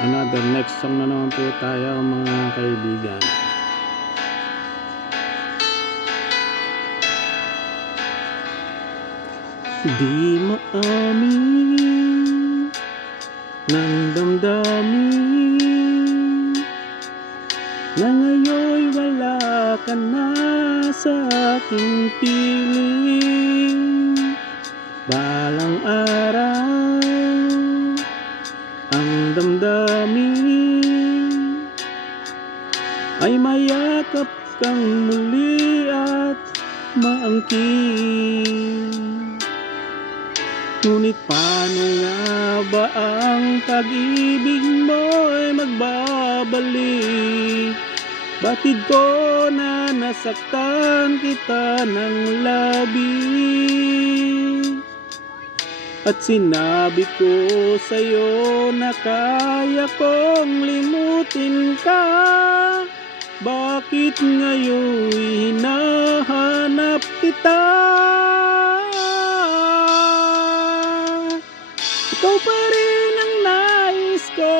Another next song na naman po tayo mga kaibigan. Di maamin ng damdamin na ngayon'y wala ka na sa aking piling. Balang araw ang damdamin ay mayakap kang muli at maangkin. Ngunit paano nga ba ang pag-ibig mo'y magbabalik? Batid ko na nasaktan kita ng labis, at sinabi ko sa'yo na kaya kong limutin ka. Bakit ngayon hinahanap kita? Ikaw pa rin ang nais ko,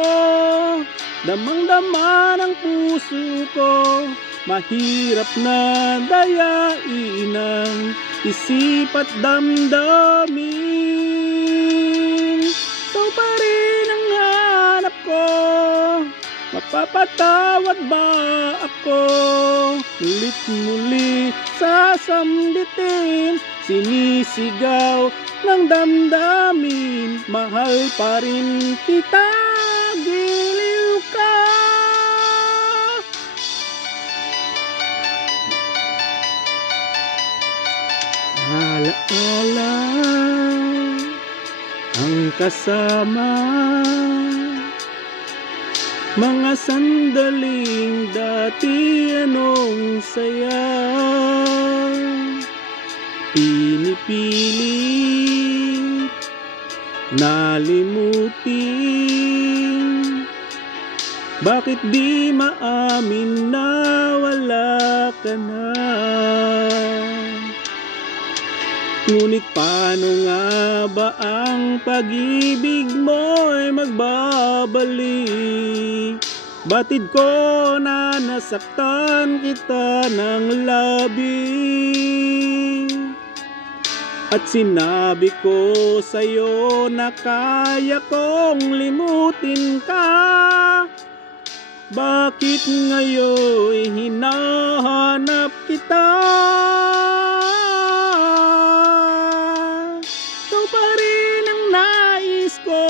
damang-dama ng puso ko. Mahirap na dayain ang isip at damdamin. Ikaw pa rin ang hanap ko, mapapatawad ba ako? Ulit muli sasambitin, sinisigaw ng damdamin. Mahal pa rin kita, giliw ka. Alaala ang kasama, mga sandaling dati anong saya. Pinipilit nalimutin, bakit di maamin na wala ka na? Ngunit paano nga ba ang pag-ibig mo'y magbabalik? Batid ko na nasaktan kita ng labis, at sinabi ko sa'yo na kaya kong limutin ka. Bakit ngayon hinahanap kita? Ikaw pa rin ang nais ko,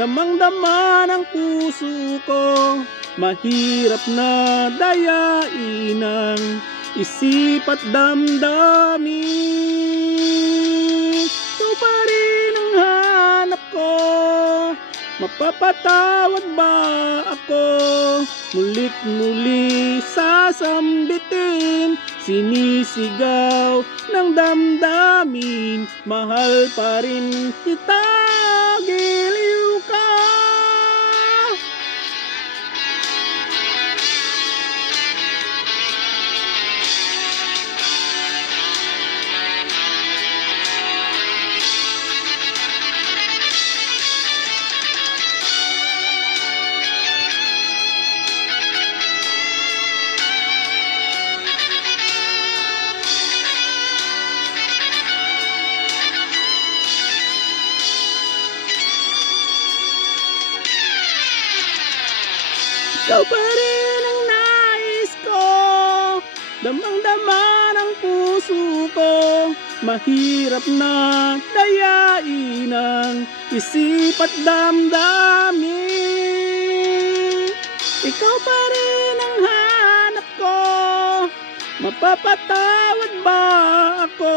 damang-dama ng puso ko. Mahirap na dayain ang isip at damdamin. Ikaw pa rin ang hanap ko, mapapatawad ba ako? Mulit muli sasambitin, sinisigaw ng damdamin. Mahal pa rin kita, giliw ka. Ikaw pa rin ang nais ko, damang-dama ng puso ko. Mahirap na dayain ang isip at damdamin. Ikaw pa rin ang hanap ko, mapapatawad ba ako?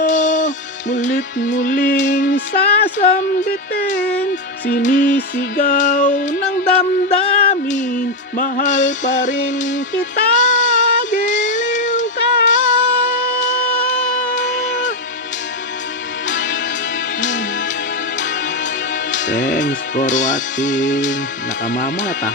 Mulit muling sasambitin, sinisigaw ng damdamin. Mahal pa rin kita, giliw ka. Thanks for watching. Nakamamo na ta.